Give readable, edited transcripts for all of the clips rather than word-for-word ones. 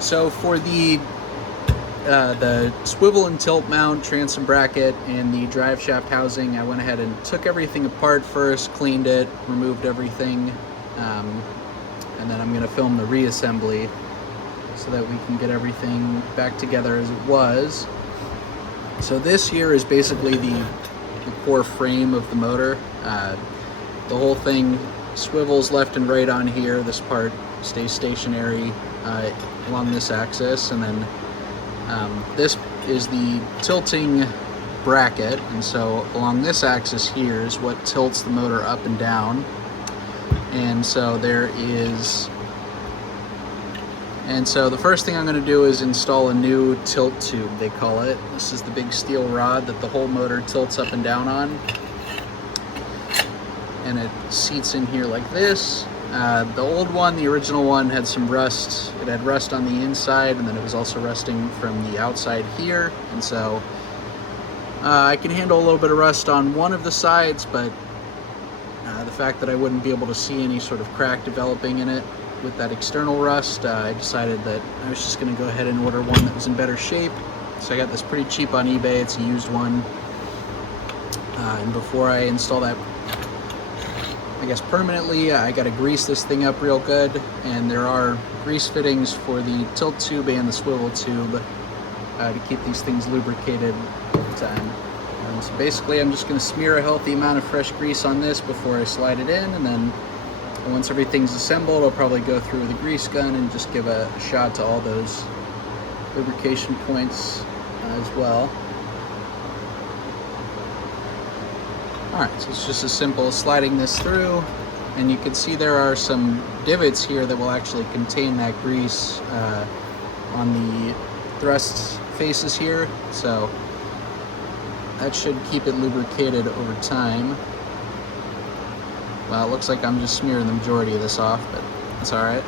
So for the swivel and tilt mount, transom bracket, and the drive shaft housing, I went ahead and took everything apart first, cleaned it, removed everything, and then I'm going to film the reassembly so that we can get everything back together as it was. So this here is basically the core frame of the motor. The whole thing swivels left and right on here. This part stays stationary along this axis, and then this is the tilting bracket, and so along this axis here is what tilts the motor up and down. And so the first thing I'm going to do is install a new tilt tube, they call it. This is the big steel rod that the whole motor tilts up and down on, and it seats in here like this. The old one, the original one, had some rust. It had rust on the inside, and then it was also rusting from the outside here. And so I can handle a little bit of rust on one of the sides, but the fact that I wouldn't be able to see any sort of crack developing in it with that external rust, I decided that I was just going to go ahead and order one that was in better shape. So I got this pretty cheap on eBay. It's a used one. And before I install that, I guess permanently, I got to grease this thing up real good, and there are grease fittings for the tilt tube and the swivel tube to keep these things lubricated all the time. So basically I'm just going to smear a healthy amount of fresh grease on this before I slide it in, and then once everything's assembled, I'll probably go through with a grease gun and just give a shot to all those lubrication points as well. Alright, so it's just as simple as sliding this through, and you can see there are some divots here that will actually contain that grease on the thrust faces here, so that should keep it lubricated over time. Well, it looks like I'm just smearing the majority of this off, but it's alright.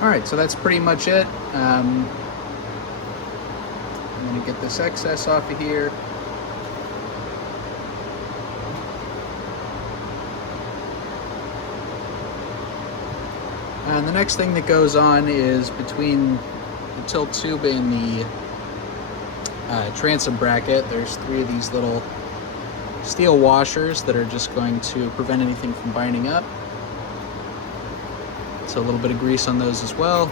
Alright, so that's pretty much it. I'm going to get this excess off of here. And the next thing that goes on is between the tilt tube and the transom bracket, there's 3 of these little steel washers that are just going to prevent anything from binding up. So a little bit of grease on those as well.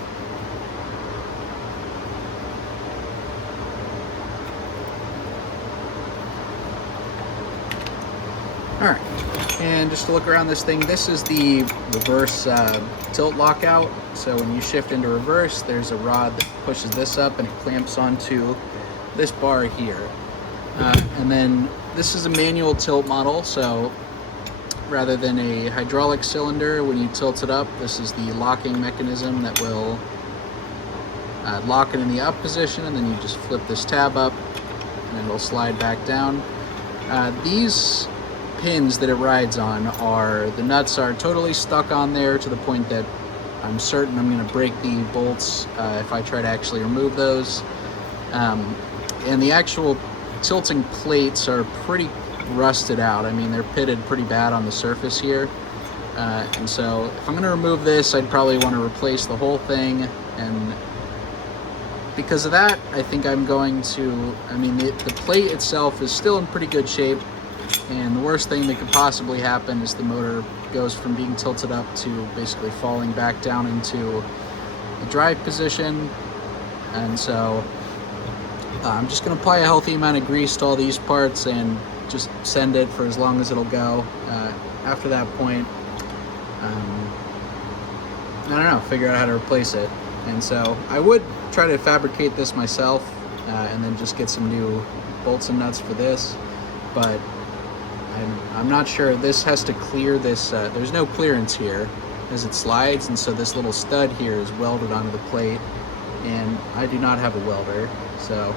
Alright, and just to look around this thing, this is the reverse tilt lockout. So when you shift into reverse, there's a rod that pushes this up and it clamps onto this bar here. And then this is a manual tilt model, so rather than a hydraulic cylinder, when you tilt it up, this is the locking mechanism that will lock it in the up position, and then you just flip this tab up and it'll slide back down. These pins that it rides on the nuts are totally stuck on there to the point that I'm certain I'm going to break the bolts if I try to actually remove those. And the actual tilting plates are pretty rusted out. I mean, they're pitted pretty bad on the surface here. And so if I'm going to remove this, I'd probably want to replace the whole thing. And because of that, I think I'm going to, I mean, the plate itself is still in pretty good shape. And the worst thing that could possibly happen is the motor goes from being tilted up to basically falling back down into the drive position. And so I'm just going to apply a healthy amount of grease to all these parts and just send it for as long as it'll go. After that point, I don't know, figure out how to replace it. And so I would try to fabricate this myself and then just get some new bolts and nuts for this, but I'm not sure. This has to clear this. There's no clearance here as it slides, and so this little stud here is welded onto the plate, and I do not have a welder. So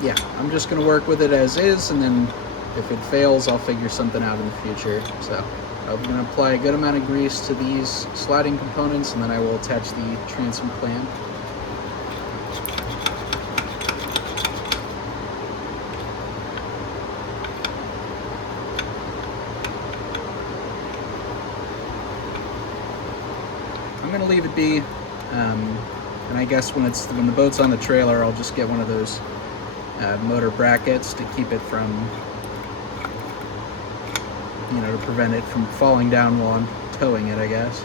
yeah, I'm just going to work with it as is, and then if it fails, I'll figure something out in the future. So I'm going to apply a good amount of grease to these sliding components, and then I will attach the transom clamp. I'm gonna leave it be. And I guess when the boat's on the trailer, I'll just get one of those motor brackets to keep it from, to prevent it from falling down while I'm towing it, I guess.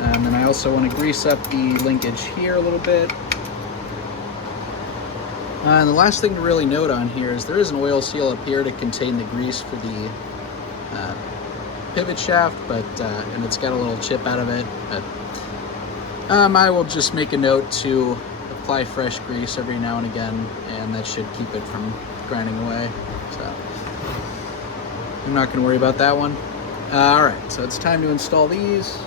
And I also want to grease up the linkage here a little bit. And the last thing to really note on here is there is an oil seal up here to contain the grease for the pivot shaft, but and it's got a little chip out of it. But I will just make a note to apply fresh grease every now and again, and that should keep it from grinding away. So I'm not going to worry about that one. All right, so it's time to install these.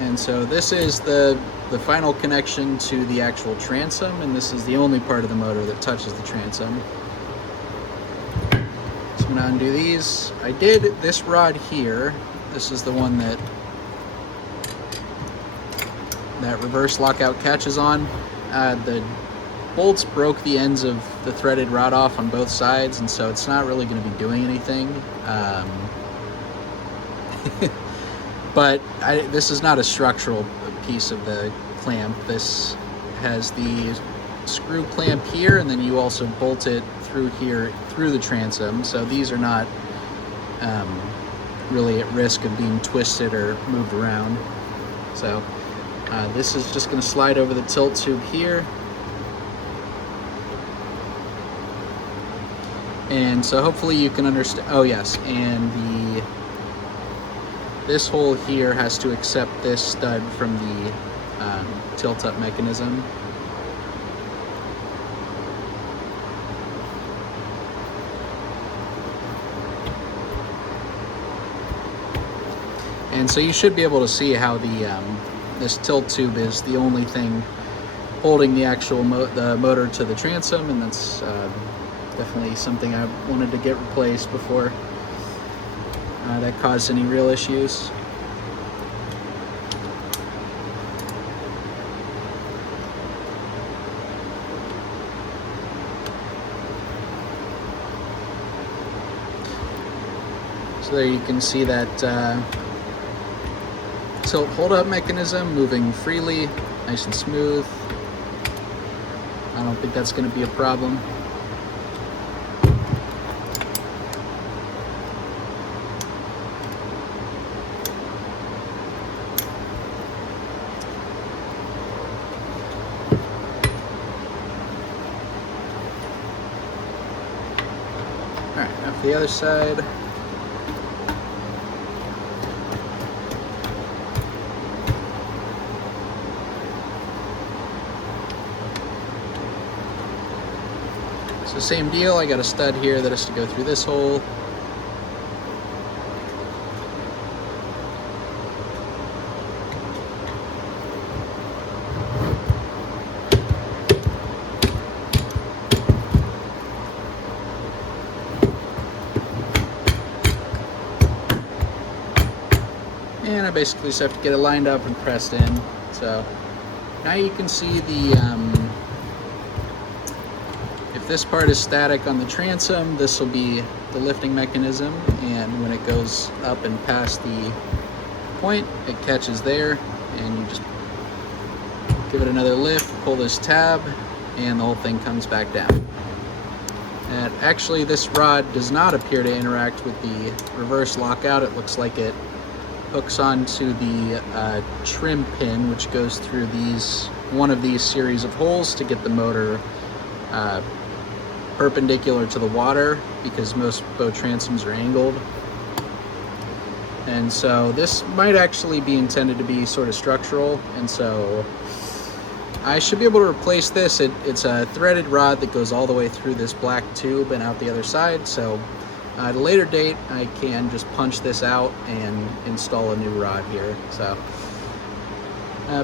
And so this is the final connection to the actual transom, and this is the only part of the motor that touches the transom. So I'm going to undo these. I did this rod here. This is the one that reverse lockout catches on. The bolts broke the ends of the threaded rod off on both sides, and so it's not really going to be doing anything. But this is not a structural piece of the clamp. This has the screw clamp here, and then you also bolt it through here, through the transom. So these are not really at risk of being twisted or moved around. So this is just going to slide over the tilt tube here. And so hopefully you can understand. Oh yes, and this hole here has to accept this stud from the tilt-up mechanism. And so you should be able to see how this tilt tube is the only thing holding the actual the motor to the transom, and that's definitely something I wanted to get replaced before that caused any real issues. So there you can see that tilt hold-up mechanism moving freely, nice and smooth. I don't think that's going to be a problem. Alright, now for the other side. So same deal, I got a stud here that has to go through this hole. And I basically just have to get it lined up and pressed in. So now you can see if this part is static on the transom, this will be the lifting mechanism, and when it goes up and past the point, it catches there, and you just give it another lift, pull this tab, and the whole thing comes back down. And actually this rod does not appear to interact with the reverse lockout. It looks like it hooks onto the trim pin, which goes through one of these series of holes to get the motor perpendicular to the water, because most boat transoms are angled. And so this might actually be intended to be sort of structural, and so I should be able to replace this. It's a threaded rod that goes all the way through this black tube and out the other side, so at a later date I can just punch this out and install a new rod here. So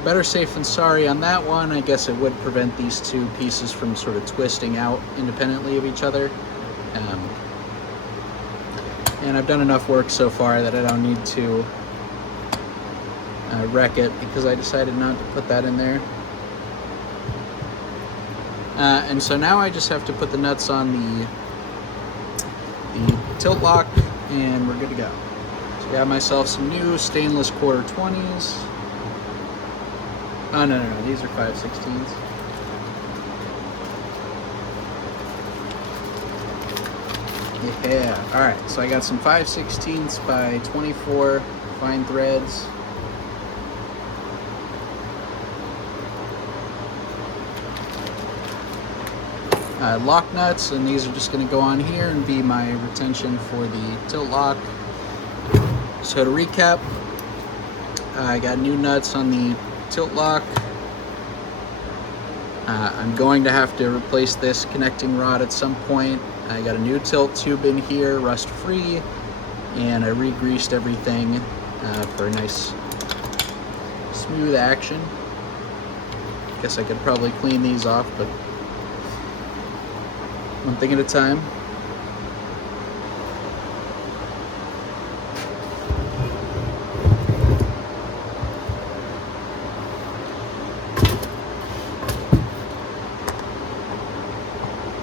better safe than sorry on that one. I guess it would prevent these two pieces from sort of twisting out independently of each other. And I've done enough work so far that I don't need to wreck it, because I decided not to put that in there. And so now I just have to put the nuts on the tilt lock, and we're good to go. So Got myself some new stainless quarter 20s. Oh, no, these are 5/16s. Yeah, alright, so I got some 5/16 by 24 fine threads. Lock nuts, and these are just going to go on here and be my retention for the tilt lock. So to recap, I got new nuts on the tilt lock. I'm going to have to replace this connecting rod at some point. I got a new tilt tube in here, rust free, and I re-greased everything for a nice smooth action. Guess I could probably clean these off, but one thing at a time.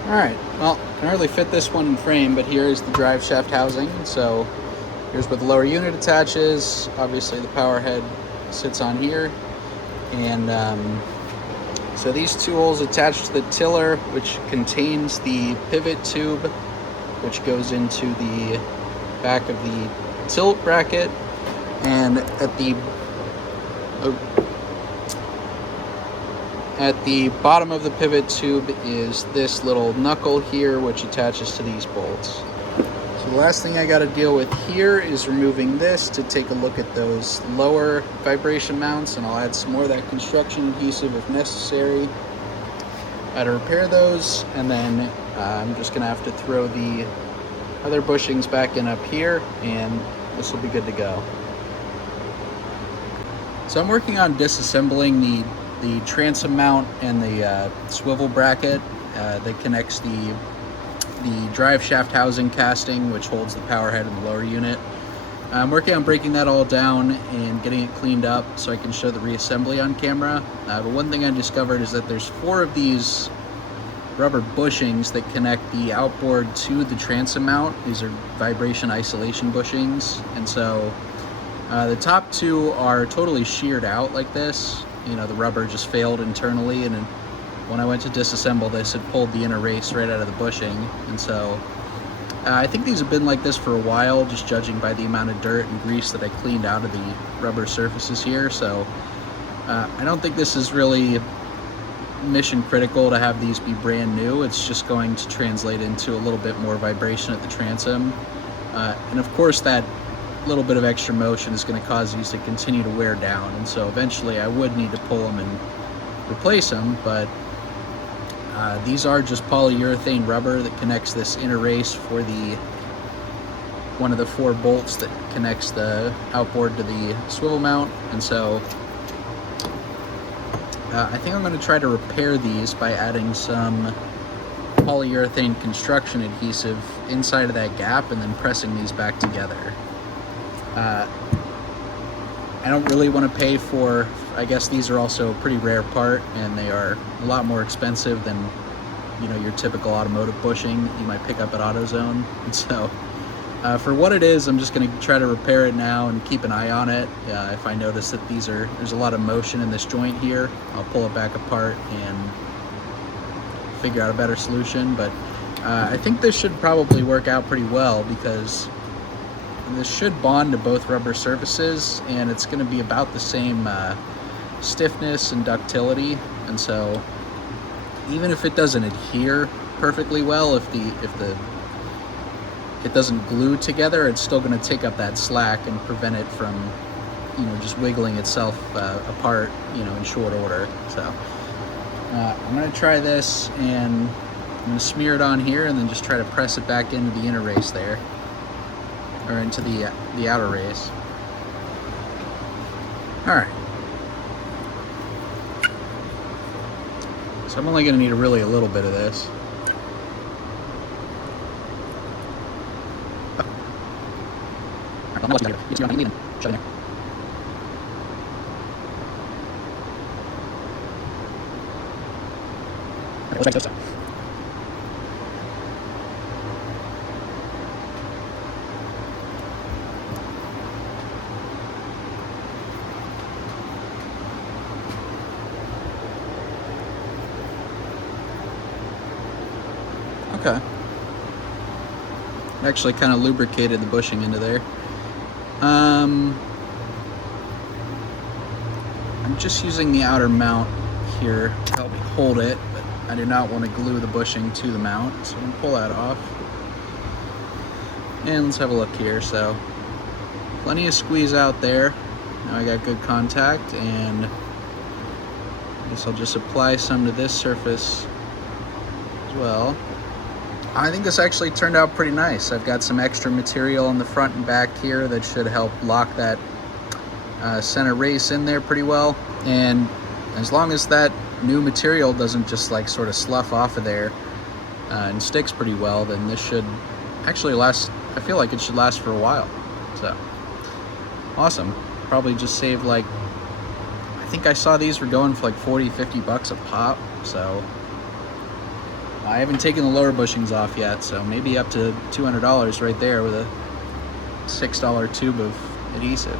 Alright, well, I can hardly fit this one in frame, but here is the drive shaft housing. So here's where the lower unit attaches. Obviously the power head sits on here. And so these two holes attach to the tiller, which contains the pivot tube, which goes into the back of the tilt bracket. And at the bottom of the pivot tube is this little knuckle here, which attaches to these bolts. So the last thing I got to deal with here is removing this to take a look at those lower vibration mounts, and I'll add some more of that construction adhesive if necessary to repair those. And then I'm just going to have to throw the other bushings back in up here, and this will be good to go. So I'm working on disassembling the transom mount and the swivel bracket that connects the drive shaft housing casting, which holds the power head and the lower unit. I'm working on breaking that all down and getting it cleaned up so I can show the reassembly on camera. But one thing I discovered is that there's 4 of these rubber bushings that connect the outboard to the transom mount. These are vibration isolation bushings, and so the top 2 are totally sheared out like this. You know, the rubber just failed internally, and when I went to disassemble this, it pulled the inner race right out of the bushing. And so I think these have been like this for a while, just judging by the amount of dirt and grease that I cleaned out of the rubber surfaces here. So I don't think this is really mission critical to have these be brand new. It's just going to translate into a little bit more vibration at the transom. And of course that little bit of extra motion is going to cause these to continue to wear down, and so eventually I would need to pull them and replace them, but these are just polyurethane rubber that connects this inner race for one of the 4 bolts that connects the outboard to the swivel mount. And so I think I'm going to try to repair these by adding some polyurethane construction adhesive inside of that gap and then pressing these back together. I don't really want to pay for, I guess these are also a pretty rare part, and they are a lot more expensive than, you know, your typical automotive bushing that you might pick up at AutoZone. And so for what it is, I'm just going to try to repair it now and keep an eye on it. If I notice that there's a lot of motion in this joint here, I'll pull it back apart and figure out a better solution. But I think this should probably work out pretty well, because this should bond to both rubber surfaces, and it's going to be about the same stiffness and ductility. And so even if it doesn't adhere perfectly well, if it doesn't glue together, it's still going to take up that slack and prevent it from, you know, just wiggling itself apart, you know, in short order. So I'm going to try this, and I'm going to smear it on here and then just try to press it back into the inner race there, or into the outer race. All right. So I'm only going to need really a little bit of this. Okay. Actually kind of lubricated the bushing into there. I'm just using the outer mount here to help me hold it, but I do not want to glue the bushing to the mount, so I'm going to pull that off. And let's have a look here. So plenty of squeeze out there. Now I got good contact, and I guess I'll just apply some to this surface as well. I think this actually turned out pretty nice. I've got some extra material on the front and back here that should help lock that center race in there pretty well. And as long as that new material doesn't just like sort of slough off of there and sticks pretty well, then this should actually last. I feel like it should last for a while. So awesome. Probably just saved like, I think I saw these were going for like 40-50 bucks a pop. So I haven't taken the lower bushings off yet, so maybe up to $200 right there with a $6 tube of adhesive.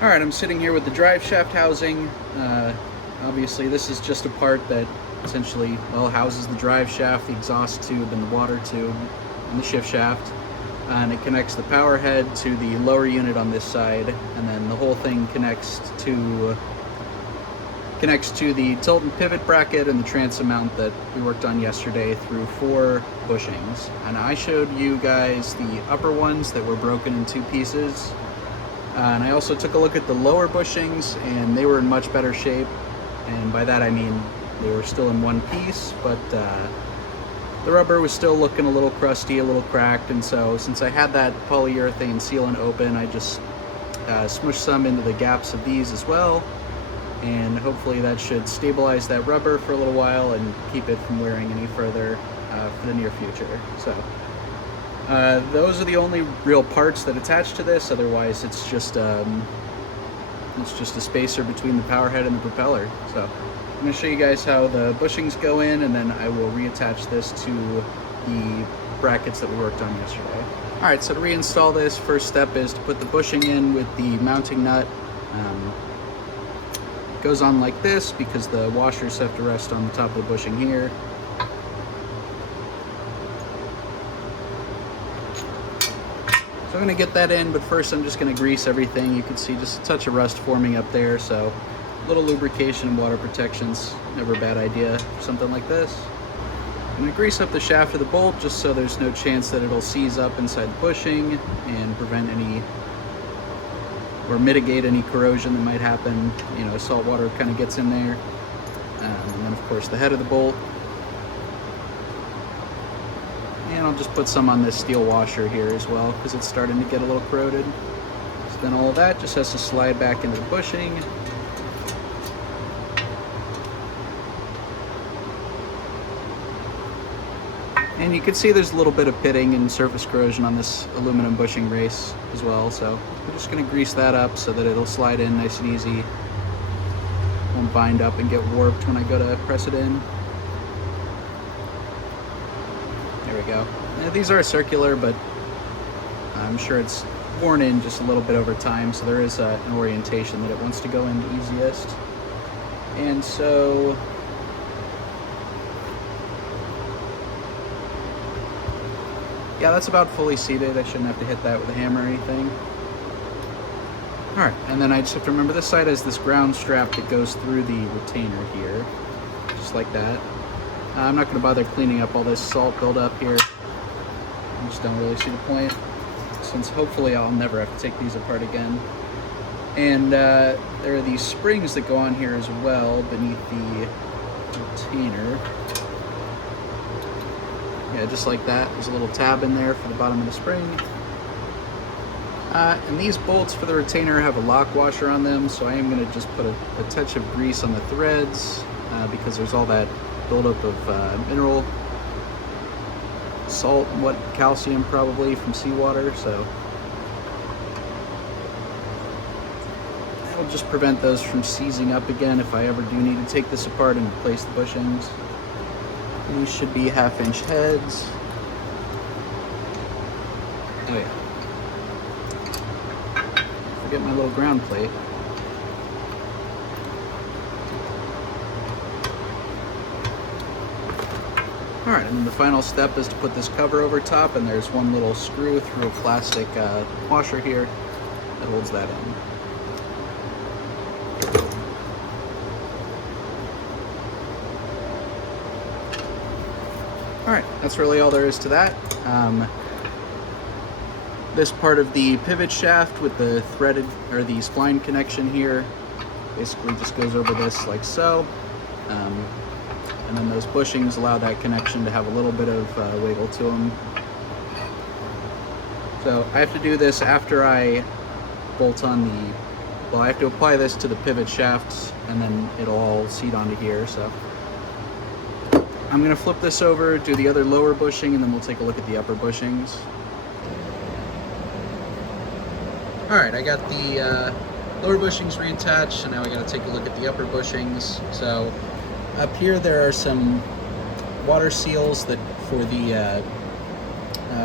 All right, I'm sitting here with the drive shaft housing. Obviously, this is just a part that essentially, well, houses the drive shaft, the exhaust tube, and the water tube, and the shift shaft. And it connects the power head to the lower unit on this side, and then the whole thing connects to the tilt and pivot bracket and the transom mount that we worked on yesterday through 4 bushings. And I showed you guys the upper ones that were broken in 2 pieces. And I also took a look at the lower bushings, and they were in much better shape. And by that I mean they were still in one piece, but the rubber was still looking a little crusty, a little cracked. And so since I had that polyurethane sealant open, I just smushed some into the gaps of these as well. And hopefully that should stabilize that rubber for a little while and keep it from wearing any further for the near future. So those are the only real parts that attach to this. Otherwise, it's just a spacer between the power head and the propeller. So I'm going to show you guys how the bushings go in, and then I will reattach this to the brackets that we worked on yesterday. All right, so to reinstall this, first step is to put the bushing in with the mounting nut. Goes on like this because the washers have to rest on the top of the bushing here. So I'm going to get that in, but first I'm just going to grease everything. You can see just a touch of rust forming up there, so a little lubrication and water protection's never a bad idea for something like this. I'm going to grease up the shaft of the bolt just so there's no chance that it'll seize up inside the bushing and prevent any or mitigate any corrosion that might happen. You know, salt water kind of gets in there. And then of course the head of the bolt. And I'll just put some on this steel washer here as well because it's starting to get a little corroded. So then all of that just has to slide back into the bushing. And you can see there's a little bit of pitting and surface corrosion on this aluminum bushing race as well. So I'm just going to grease that up so that it'll slide in nice and easy. Won't bind up and get warped when I go to press it in. There we go. Now, these are circular, but I'm sure it's worn in just a little bit over time. So there is an orientation that it wants to go in the easiest. And so yeah, that's about fully seated. I shouldn't have to hit that with a hammer or anything. All right, and then I just have to remember this side has this ground strap that goes through the retainer here, just like that. I'm not going to bother cleaning up all this salt buildup here. I just don't really see the point, since hopefully I'll never have to take these apart again. And there are these springs that go on here as well beneath the retainer. Yeah, just like that. There's a little tab in there for the bottom of the spring. And these bolts for the retainer have a lock washer on them, so I am going to just put a touch of grease on the threads because there's all that buildup of mineral salt and what calcium probably from seawater, so that'll just prevent those from seizing up again if I ever do need to take this apart and replace the bushings. These should be 1/2-inch heads. Oh yeah. Forget my little ground plate. All right, and then the final step is to put this cover over top, and there's one little screw through a plastic washer here that holds that in. All right, that's really all there is to that. This part of the pivot shaft with the threaded or the spline connection here basically just goes over this like so. And then those bushings allow that connection to have a little bit of wiggle to them. So I have to do this after I bolt on the, well, I have to apply this to the pivot shafts and then it'll all seat onto here. So I'm gonna flip this over, do the other lower bushing, and then we'll take a look at the upper bushings. All right, I got the lower bushings reattached, so now I gotta take a look at the upper bushings. So up here there are some water seals that for the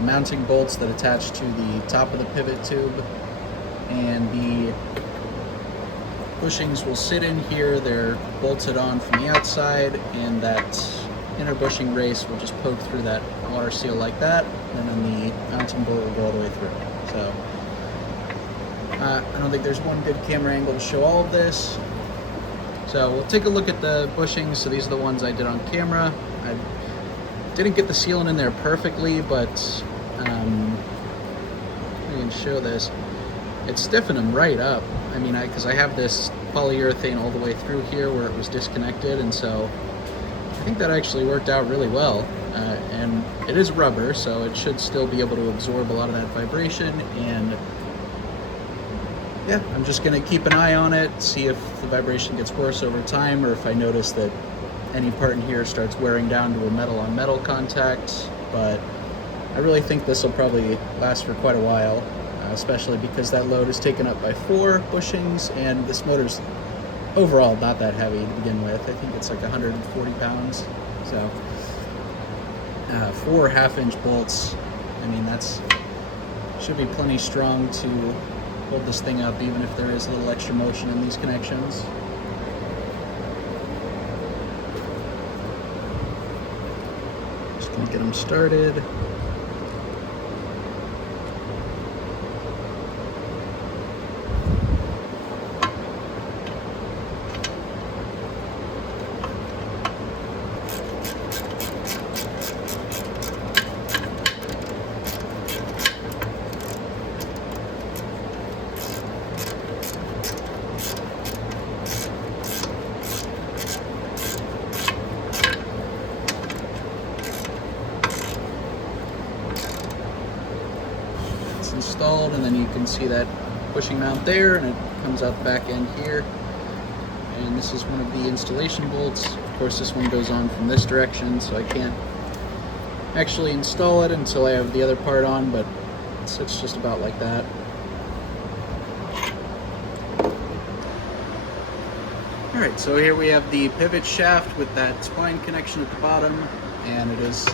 mounting bolts that attach to the top of the pivot tube, and the bushings will sit in here. They're bolted on from the outside, and that inner bushing race will just poke through that water seal like that, and then the mounting bolt will go all the way through. So I don't think there's one good camera angle to show all of this. So we'll take a look at the bushings. So these are the ones I did on camera. I didn't get the sealant in there perfectly, but I can show this. It stiffened them right up. I mean, because I have this polyurethane all the way through here where it was disconnected, and so I think that actually worked out really well. And it is rubber, so it should still be able to absorb a lot of that vibration. And yeah, I'm just gonna keep an eye on it, see if the vibration gets worse over time, or if I notice that any part in here starts wearing down to a metal on metal contact. But I really think this will probably last for quite a while, especially because that load is taken up by 4 bushings, and this motor's overall not that heavy to begin with. I think it's like 140 pounds. So 4 half-inch bolts, I mean, that's should be plenty strong to hold this thing up, even if there is a little extra motion in these connections. Just gonna get them started. Installed, and then you can see that bushing mount there, and it comes out the back end here. And this is one of the installation bolts. Of course, this one goes on from this direction, so I can't actually install it until I have the other part on, but it's just about like that. All right, so here we have the pivot shaft with that spline connection at the bottom, and it is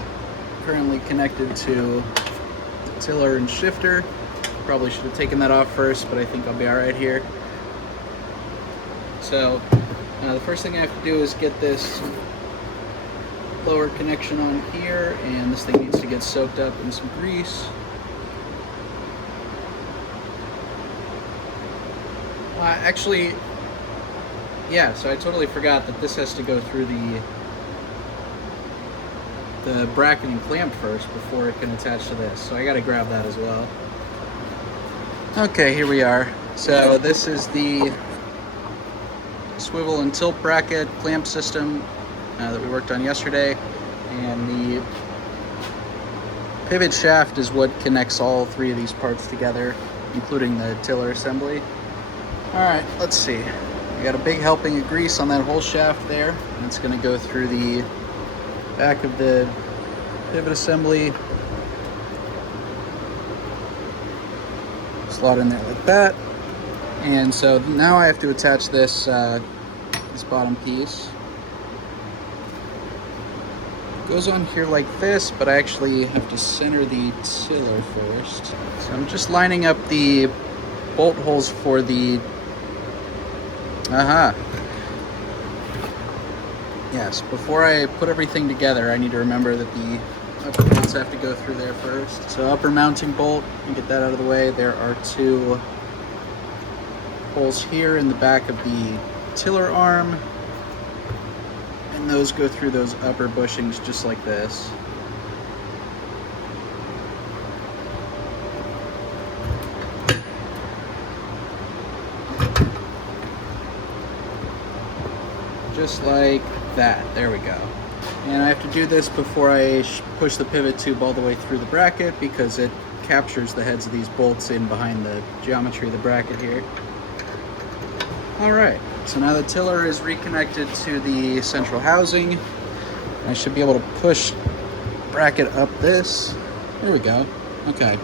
currently connected to the tiller and shifter. Probably should have taken that off first, but I think I'll be all right here. So the first thing I have to do is get this lower connection on here, and this thing needs to get soaked up in some grease. Actually, yeah, so I totally forgot that this has to go through the bracket and clamp first before it can attach to this, so I got to grab that as well. Okay, here we are. So this is the swivel and tilt bracket clamp system that we worked on yesterday, and the pivot shaft is what connects all 3 of these parts together, including the tiller assembly. All right, let's see. We got a big helping of grease on that whole shaft there, and it's going to go through the back of the pivot assembly. Slot in there like that. And so now I have to attach this this bottom piece. It goes on here like this, but I actually have to center the tiller first. So I'm just lining up the bolt holes for the Yes, before I put everything together, I need to remember that the upper bolts have to go through there first. So upper mounting bolt, and get that out of the way. There are 2 holes here in the back of the tiller arm, and those go through those upper bushings just like this. Just like that. There we go. And I have to do this before I push the pivot tube all the way through the bracket, because it captures the heads of these bolts in behind the geometry of the bracket here. Alright, so now the tiller is reconnected to the central housing. I should be able to push the bracket up this. There we go. Okay.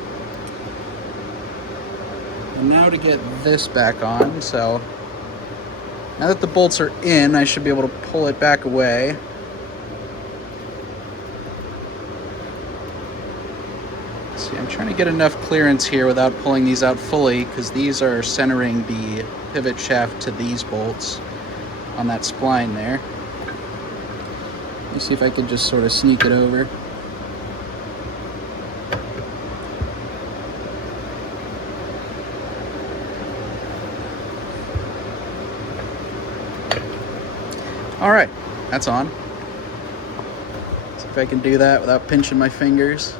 And now to get this back on, so now that the bolts are in, I should be able to pull it back away. See, I'm trying to get enough clearance here without pulling these out fully, because these are centering the pivot shaft to these bolts on that spline there. Let me see if I can just sort of sneak it over. All right, that's on. See if I can do that without pinching my fingers.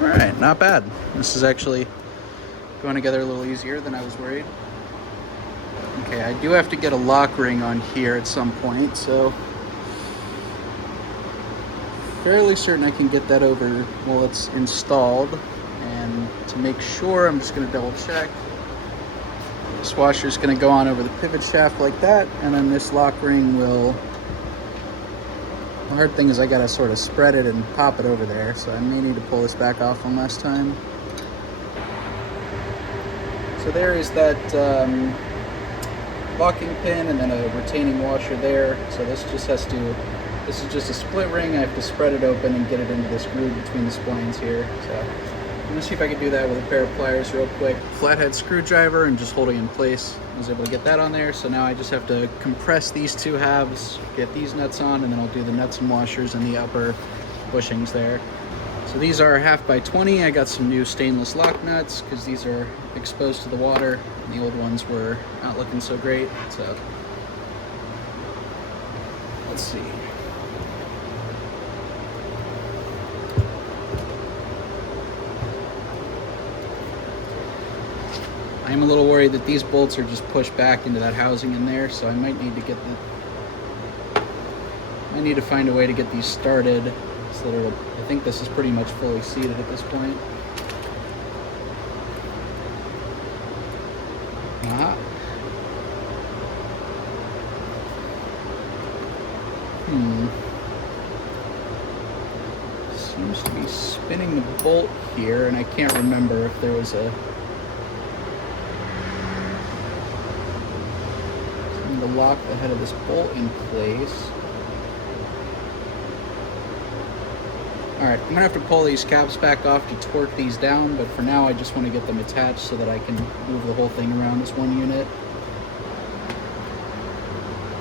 All right, not bad. This is actually going together a little easier than I was worried. Okay, I do have to get a lock ring on here at some point, so fairly certain I can get that over while it's installed. And to make sure, I'm just going to double check. This washer is going to go on over the pivot shaft like that, and then this lock ring will... The hard thing is I got to sort of spread it and pop it over there, so I may need to pull this back off one last time. So there is that locking pin and then a retaining washer there. So this just has to... This is just a split ring. I have to spread it open and get it into this groove between the splines here. So I'm gonna see if I can do that with a pair of pliers real quick. Flathead screwdriver and just holding in place. I was able to get that on there. So now I just have to compress these 2 halves, get these nuts on, and then I'll do the nuts and washers in the upper bushings there. So these are 1/2x20. I got some new stainless lock nuts because these are exposed to the water, and the old ones were not looking so great. So let's see. I'm a little worried that these bolts are just pushed back into that housing in there, so I might need to find a way to get these started so that I think this is pretty much fully seated at this point. Aha. Seems to be spinning the bolt here, and I can't remember if there was a... to lock the head of this bolt in place. Alright, I'm gonna have to pull these caps back off to torque these down, but for now I just want to get them attached so that I can move the whole thing around this one unit.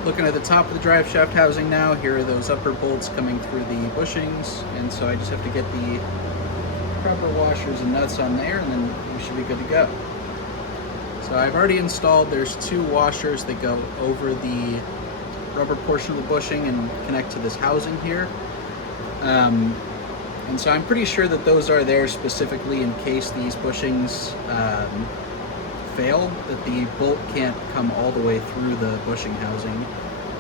Looking at the top of the drive shaft housing now, here are those upper bolts coming through the bushings, and so I just have to get the proper washers and nuts on there, and then we should be good to go. So I've already installed, there's 2 washers that go over the rubber portion of the bushing and connect to this housing here. And so I'm pretty sure that those are there specifically in case these bushings fail, that the bolt can't come all the way through the bushing housing.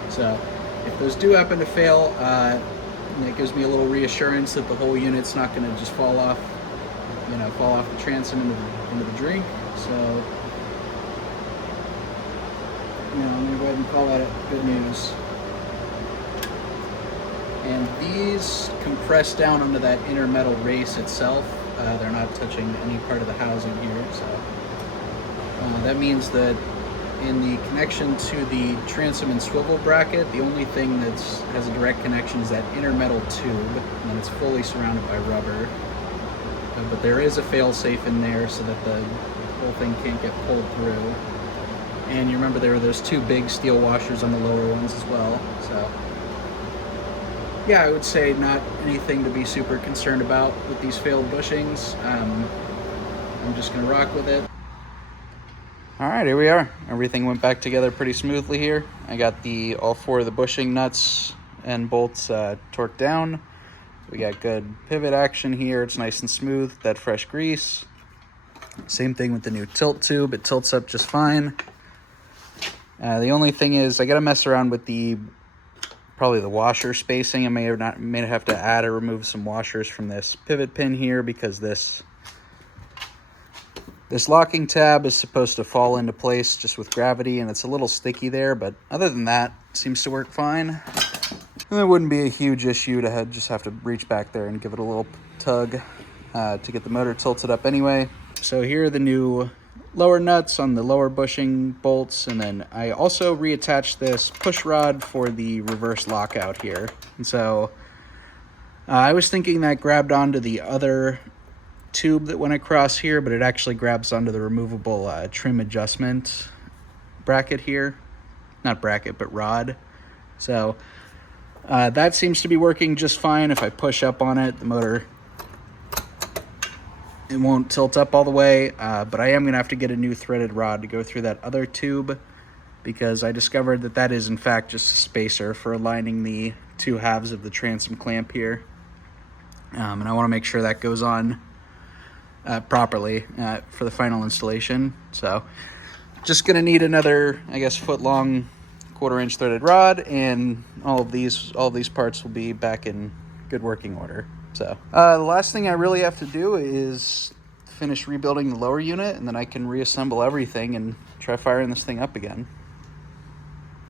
So if those do happen to fail, it gives me a little reassurance that the whole unit's not going to just fall off the transom into the drink. So I'm going to go ahead and call that good news. And these compress down onto that inner metal race itself. They're not touching any part of the housing here. So that means that in the connection to the transom and swivel bracket, the only thing that has a direct connection is that inner metal tube, and then it's fully surrounded by rubber. but there is a fail-safe in there so that the whole thing can't get pulled through. And you remember there were those two big steel washers on the lower ones as well. So yeah, I would say not anything to be super concerned about with these failed bushings. I'm just gonna rock with it. All right, here we are. Everything went back together pretty smoothly here. I got all 4 of the bushing nuts and bolts torqued down. We got good pivot action here. It's nice and smooth, that fresh grease. Same thing with the new tilt tube. It tilts up just fine. The only thing is I gotta mess around with probably the washer spacing. I may have to add or remove some washers from this pivot pin here, because this locking tab is supposed to fall into place just with gravity, and it's a little sticky there, but other than that, it seems to work fine. And it wouldn't be a huge issue to just have to reach back there and give it a little tug to get the motor tilted up anyway. So here are the new lower nuts on the lower bushing bolts, and then I also reattached this push rod for the reverse lockout here. And so I was thinking that grabbed onto the other tube that went across here, but it actually grabs onto the removable trim adjustment bracket here. Not bracket, but rod. So that seems to be working just fine. If I push up on it, the motor, it won't tilt up all the way, but I am going to have to get a new threaded rod to go through that other tube, because I discovered that that is in fact just a spacer for aligning the 2 halves of the transom clamp here. And I want to make sure that goes on properly for the final installation. So just going to need another, I guess, 1-foot-long 1/4-inch threaded rod, and all of these parts will be back in good working order. So the last thing I really have to do is finish rebuilding the lower unit, and then I can reassemble everything and try firing this thing up again.